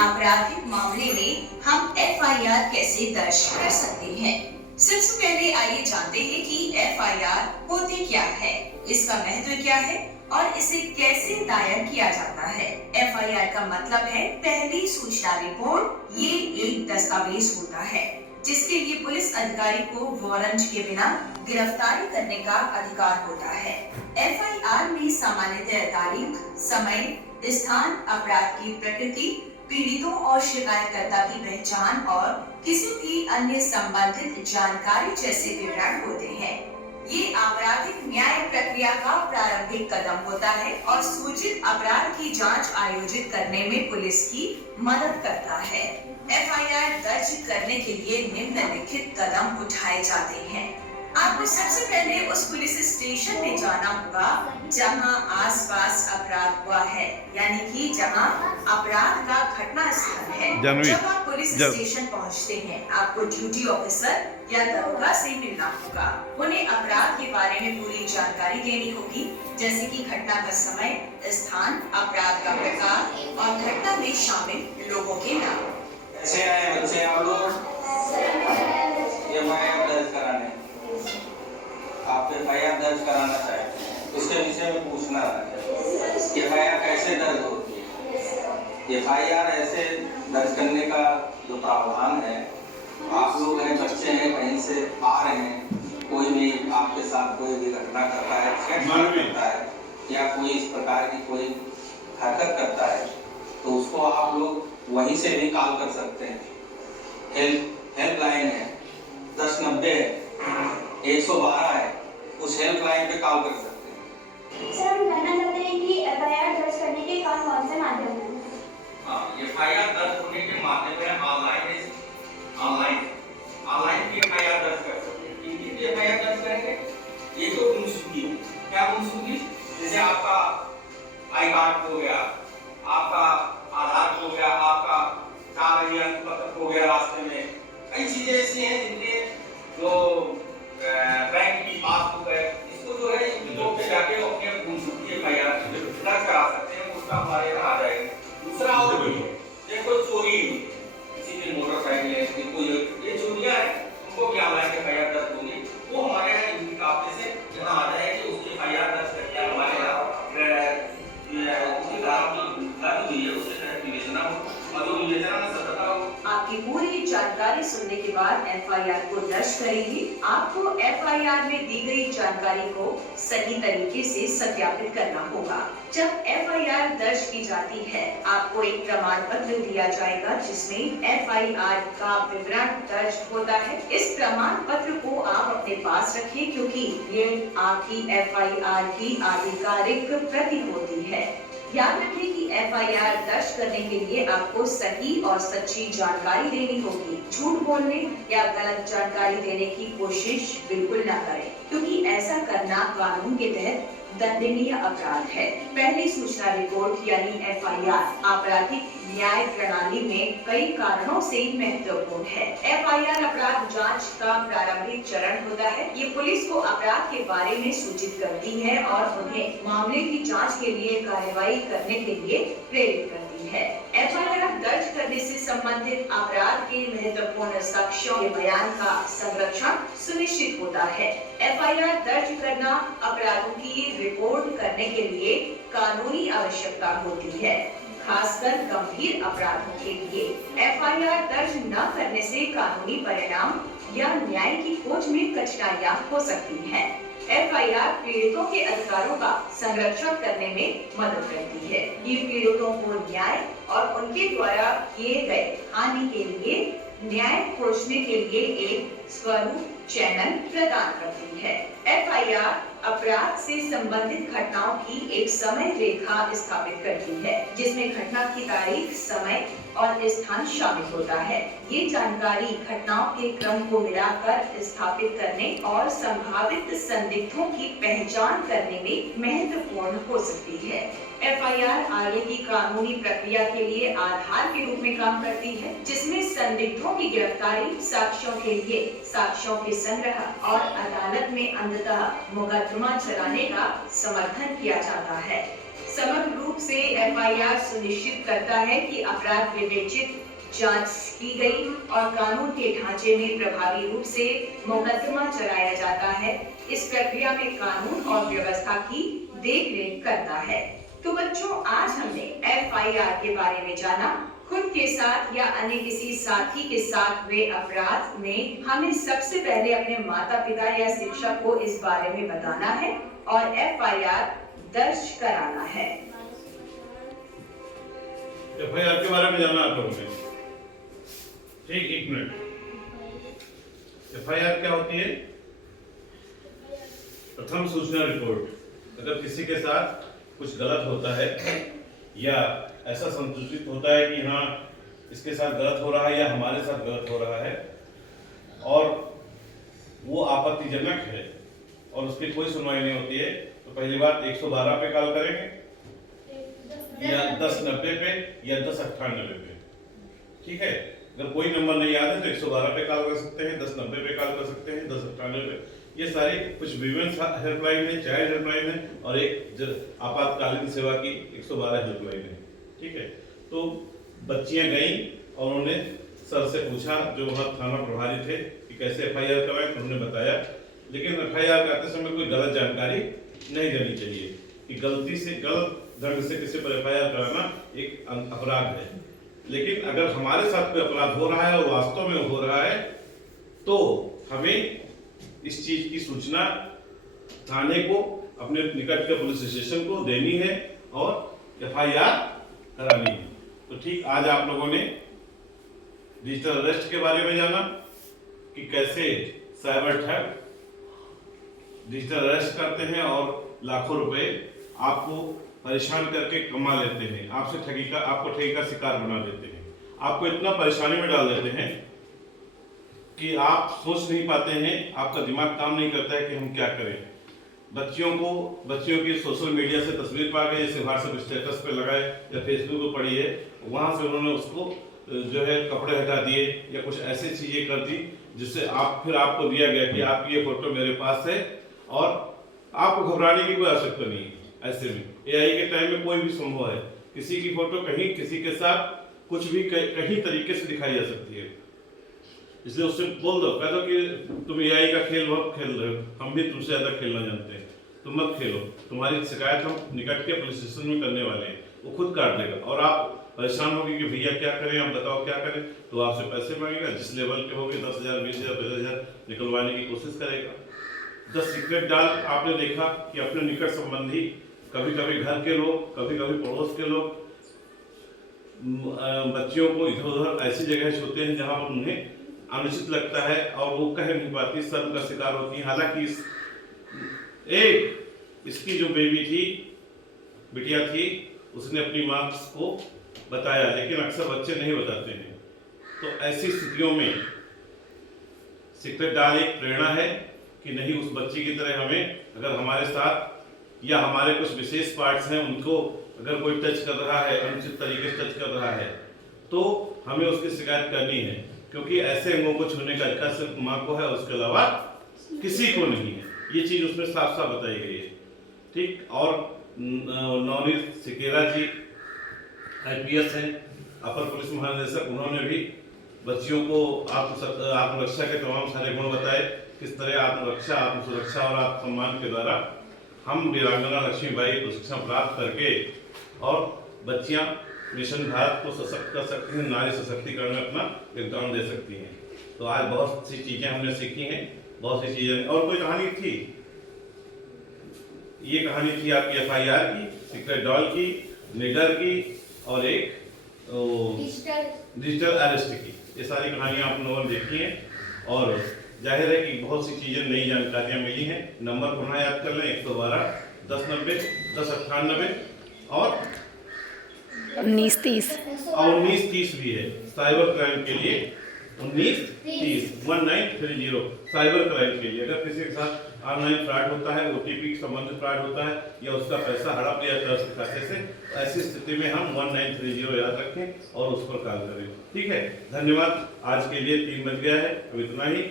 आपराधिक मामले में हम एफआईआर कैसे दर्ज कर सकते हैं। सबसे पहले आइए जानते हैं कि एफआईआर होती क्या है, इसका महत्व क्या है और इसे कैसे दायर किया जाता है। एफआईआर का मतलब है पहली सूचना रिपोर्ट। ये एक दस्तावेज होता है जिसके लिए पुलिस अधिकारी को वारंट के बिना गिरफ्तारी करने का अधिकार होता है। एफआईआर में सामान्यतः तारीख, समय, स्थान, अपराध की प्रकृति, पीड़ितों और शिकायतकर्ता की पहचान और किसी भी अन्य संबंधित जानकारी जैसे विवरण होते हैं। ये आपराधिक न्याय प्रक्रिया का प्रारंभिक कदम होता है और सूचित अपराध की जांच आयोजित करने में पुलिस की मदद करता है। एफआईआर दर्ज करने के लिए निम्नलिखित कदम उठाए जाते हैं। आपको सबसे पहले उस पुलिस स्टेशन में जाना होगा जहां आसपास अपराध हुआ है, यानी कि जहां अपराध का घटना स्थल है। जब आप पुलिस स्टेशन पहुंचते हैं, आपको ड्यूटी ऑफिसर या दरोगा से मिलना होगा। उन्हें अपराध के बारे में पूरी जानकारी देनी होगी, जैसे कि घटना का समय, स्थान, अपराध का प्रकार और घटना में शामिल लोगों के नाम। कैसे आए बच्चे आप लोग? एफआईआर दर्ज कराने, आप एफआईआर दर्ज कराना चाहें, उसके विषय में पूछना है। एफआईआर कैसे दर्ज होती है? एफआईआर ऐसे दर्ज करने का जो प्रावधान है, आप लोग हैं, बच्चे हैं, कहीं से आ रहे हैं, कोई भी आपके साथ कोई भी घटना करता है, छेड़छाड़ करता है या कोई इस प्रकार की कोई हरकत करता है, तो उसको आप लोग वहीं से भी कॉल कर सकते हैं। हेल्पलाइन है 1090 है, 112 है, उस हेल्पलाइन पे कॉल कर सकते हैं। सर, हम जानना चाहते हैं कि एफआईआर दर्ज करने के कौन से माध्यम हैं? एफआईआर दर्ज होने के माध्यम है ऑनलाइन भी एफआईआर दर्ज कर सकते हैं। किनकी एफआईआर दर्ज करेंगे? ये तो गुमशुदगी, क्या गुमशुदगी? जैसे आपका आई कार्ड खो गया, आपका आधार खो गया, आपका कागजी अंक पत्र खो गया, रास्ते में कई चीजें ऐसी हैं जिनके जो बैंक की पासबुक है, इसको जो है इन लोग पे जाके अपने गुमशुदगी एफआईआर दर्ज करा सकते हैं, उसका हमारे यहाँ आ जाएगा। दूसरा और भी है, जैसे कोई चोरी हुई, किसी की मोटरसाइकिल है, कोई ये चोरियां है, उनको भी ऑनलाइन एफआईआर दर्ज होगी, वो हमारे यहाँ इनकी काफी से यहाँ आ जाएगी, उसकी एफआईआर दर्ज करके हमारे यहाँ आपकी पूरी जानकारी सुनने के बाद एफआईआर को दर्ज करेंगे। आपको एफआईआर में दी गई जानकारी को सही तरीके से सत्यापित करना होगा। जब एफआईआर दर्ज की जाती है, आपको एक प्रमाण पत्र दिया जाएगा जिसमें एफआईआर का विवरण दर्ज होता है। इस प्रमाण पत्र को आप अपने पास रखिए, क्योंकि ये आपकी एफआईआर की आधिकारिक प्रति होती है। याद रखें कि एफआईआर दर्ज करने के लिए आपको सही और सच्ची जानकारी देनी होगी। झूठ बोलने या गलत जानकारी देने की कोशिश बिल्कुल न करें, क्योंकि ऐसा करना कानून के तहत दंडनीय अपराध है। पहली सूचना रिपोर्ट यानी एफआईआर आपराधिक न्याय प्रणाली में कई कारणों से महत्वपूर्ण है। एफआईआर अपराध जांच का प्रारंभिक चरण होता है। ये पुलिस को अपराध के बारे में सूचित करती है और उन्हें मामले की जांच के लिए कार्रवाई करने के लिए प्रेरित करती है। एफआईआर दर्ज करने से संबंधित अपराध के महत्वपूर्ण साक्ष्यों के बयान का संरक्षण सुनिश्चित होता है। एफआईआर दर्ज करना अपराधों की रिपोर्ट करने के लिए कानूनी आवश्यकता होती है, खासकर गंभीर अपराधों के लिए। एफआईआर दर्ज न करने से कानूनी परिणाम या न्याय की खोज में कठिनाइयां हो सकती हैं। एफआईआर पीड़ितों के अधिकारों का संरक्षण करने में मदद करती है। ये पीड़ितों को न्याय और उनके द्वारा किए गए हानि के लिए न्याय खोजने के लिए एक स्वरूप चैनल प्रदान करती है। एफआईआर अपराध से संबंधित घटनाओं की एक समय रेखा स्थापित करती है, जिसमें घटना की तारीख, समय और स्थान शामिल होता है। ये जानकारी घटनाओं के क्रम को मिलाकर स्थापित करने और संभावित संदिग्धों की पहचान करने में महत्वपूर्ण हो सकती है। एफआईआर आगे की कानूनी प्रक्रिया के लिए आधार के रूप में काम करती है, जिसमें संदिग्धों की गिरफ्तारी, साक्ष्यों के लिए साक्ष्यों के संग्रह और अदालत में अंततः मुकदमा चलाने का समर्थन किया जाता है। समग्र रूप से एफआईआर सुनिश्चित करता है कि अपराध विवेचित, जांच की गई और कानून के ढांचे में प्रभावी रूप से मुकदमा चलाया जाता है। इस प्रक्रिया में कानून और व्यवस्था की देखरेख करता है। तो बच्चों, आज हमने एफआईआर के बारे में जाना। खुद के साथ या अन्य किसी साथी के साथ हुए अपराध में हमें सबसे पहले अपने माता पिता या शिक्षक को इस बारे में बताना है और एफआईआर दर्ज कराना है। एफआईआर के बारे में जानना आप लोगों ने, ठीक, 1 मिनट। एफआईआर क्या होती है? प्रथम सूचना रिपोर्ट। अगर किसी के साथ कुछ गलत होता है या ऐसा संसूचित होता है कि हाँ इसके साथ गलत हो रहा है या हमारे साथ गलत हो रहा है और वो आपत्तिजनक है और उसकी कोई सुनवाई नहीं होती है, तो पहली बात 112 पे कॉल करेंगे या 1090 पे या 1098 पे। ठीक है, अगर कोई नंबर नहीं याद है तो 112 पे कॉल कर सकते हैं, 1090 पे कॉल कर सकते हैं, 1098 पे। ये सारी कुछ विमेंस हेल्पलाइन है, चाइल्ड हेल्पलाइन है और एक आपातकालीन सेवा की 112 हेल्पलाइन है। ठीक है, तो बच्चियां गई और उन्होंने सर से पूछा, जो वहाँ थाना प्रभारी थे, कि कैसे एफआईआर करवाएं, तो उन्होंने बताया। लेकिन एफआईआर करते समय कोई गलत जानकारी नहीं देनी चाहिए कि गलती से गलत ढंग से किसी पर एफआईआर कराना एक अपराध है। लेकिन अगर हमारे साथ कोई अपराध हो रहा है और वास्तव में हो रहा है तो हमें इस चीज की सूचना थाने को, अपने निकट के पुलिस स्टेशन को देनी है और एफआईआर करानी है। तो ठीक, आज आप लोगों ने डिजिटल अरेस्ट के बारे में जाना कि कैसे साइबर ठग डिजिटल अरेस्ट करते हैं और लाखों रुपए आपको परेशान करके कमा लेते हैं, आपको ठगी का शिकार बना देते हैं, आपको इतना परेशानी में डाल देते हैं कि आप सोच नहीं पाते हैं, आपका दिमाग काम नहीं करता है कि हम क्या करें। बच्चियों की सोशल मीडिया से तस्वीर पा गए, जैसे व्हाट्सएप स्टेटस पे लगाए या फेसबुक पे पड़ी है, वहां से उन्होंने उसको जो है कपड़े हटा दिए या कुछ ऐसी चीजें कर दी जिससे आपको दिया गया कि आपकी ये फोटो मेरे पास है और आपको घबराने की कोई आवश्यकता नहीं है। ऐसे में एआई के टाइम में कोई भी संभव है, किसी की फोटो कहीं किसी के साथ कुछ भी कहीं तरीके से दिखाई जा सकती है। इसलिए उससे बोल दो, कह दो कि तुम एआई का खेल बहुत खेल रहे हो, हम भी तुमसे ज्यादा खेलना जानते हैं, तुम मत खेलो, तुम्हारी शिकायत हम निकट के पुलिस स्टेशन में करने वाले हैं, वो खुद काट देगा। और आप परेशान होगी कि भैया क्या करें, आप बताओ क्या करें, तो आपसे पैसे मांगेगा, जिस लेवल के होगे 10,000 20,000 50,000 निकलवाने की कोशिश करेगा। 10 सीक्रेट डाल आपने देखा कि अपने निकट संबंधी, कभी कभी घर के लोग, कभी कभी पड़ोस के लोग बच्चियों को इधर उधर ऐसी जगह छूते हैं जहां पर उन्हें अनुचित लगता है और वो कह नहीं पाती, शर्म का शिकार होती है। हालांकि इसकी जो बेबी थी, बिटिया थी, उसने अपनी माँ को बताया, लेकिन अक्सर बच्चे नहीं बताते हैं। तो ऐसी स्थितियों में सीक्रेट डाल एक प्रेरणा है कि नहीं, उस बच्ची की तरह हमें, अगर हमारे साथ या हमारे कुछ विशेष पार्ट्स हैं उनको अगर कोई टच कर रहा है, अनुचित तरीके से टच कर रहा है, तो हमें उसकी शिकायत करनी है, क्योंकि ऐसे अंगों को छूने का अधिकार सिर्फ माँ को है, उसके अलावा किसी को नहीं है। ये चीज उसमें साफ साफ बताई गई है। ठीक, और नवनीत सिकेरा जी आईपीएस हैं, अपर पुलिस महानिदेशक, उन्होंने भी बच्चियों को आत्मरक्षा के तमाम सारे गुण बताए, किस तरह आत्मरक्षा, आत्मसुरक्षा और आत्मसम्मान के द्वारा हम वीरांगना लक्ष्मीबाई प्रशिक्षण प्राप्त करके और बच्चियां मिशन भारत को सशक्त कर सकती हैं, नारी सशक्तिकरण में अपना योगदान दे सकती हैं। तो आज बहुत सी चीजें हमने सीखी हैं, बहुत सी चीजें। और कोई कहानी थी, ये कहानी थी आपकी एफआईआर की, सीक्रेट डॉल की, निडर की और एक डिजिटल अरेस्ट की। ये सारी कहानियां आप लोगों ने देखी हैं और जाहिर है कि बहुत सी चीजें, नई जानकारियां मिली हैं। नंबर पुनः याद कर लें, 112 1090 1098 और 1930 और 1930 भी है साइबर क्राइम के लिए। 1930 साइबर क्राइम के लिए, अगर किसी के साथ ऑनलाइन फ्रॉड होता है, ओटीपी संबंधित फ्रॉड होता है या उसका पैसा हड़प लिया ट्रस्ट के खाते से, ऐसी स्थिति में हम 1930 याद रखें और उस पर कॉल करें। ठीक है, धन्यवाद। आज के लिए 3 बज गया है, अब इतना ही।